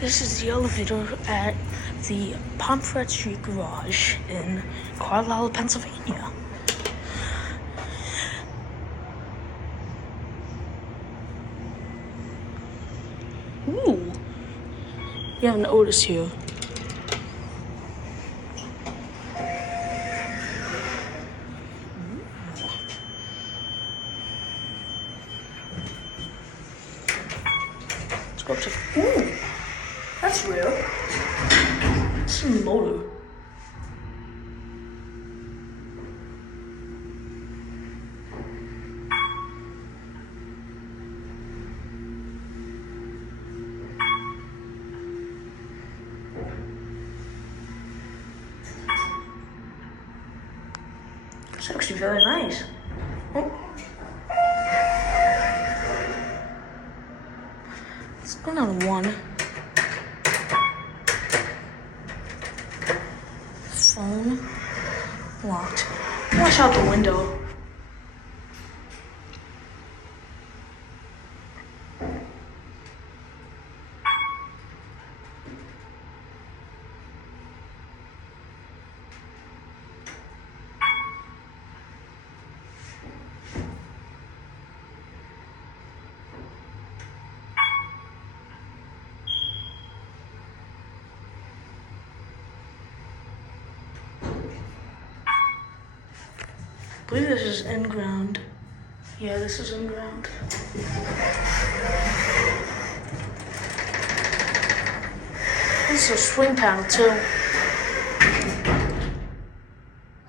This is the elevator at the Pomfret Street Garage in Carlisle, Pennsylvania. Ooh, we have an Otis here. Let's go check. Ooh, that's rare. It's a motor. It's actually very nice. Oh. Let's go down to one. Phone locked. Watch out the window. I believe this is in ground. Yeah, this is in ground. This is a swing panel too.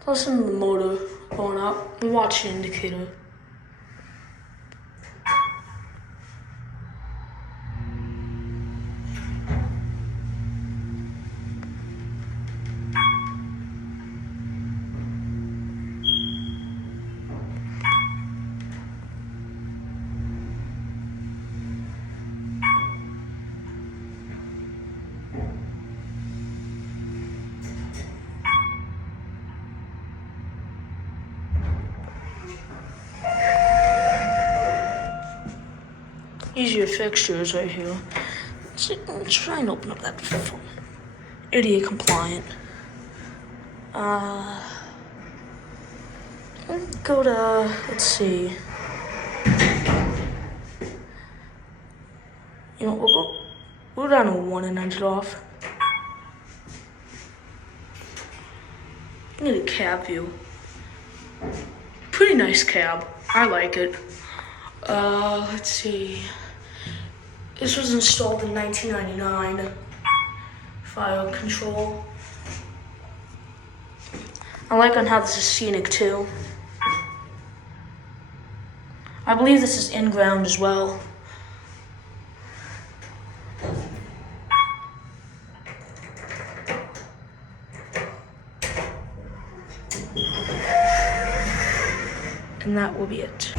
Listen to the motor going up and watch the indicator. These are your fixtures right here. Let's try and open up that phone. Idiot compliant. Go to, let's see. You know, we'll go down to one and end it off. Look at the cab view. Pretty nice cab. I like it. Let's see. This was installed in 1999. Fire control. I like on how this is scenic too. I believe this is in ground as well. And that will be it.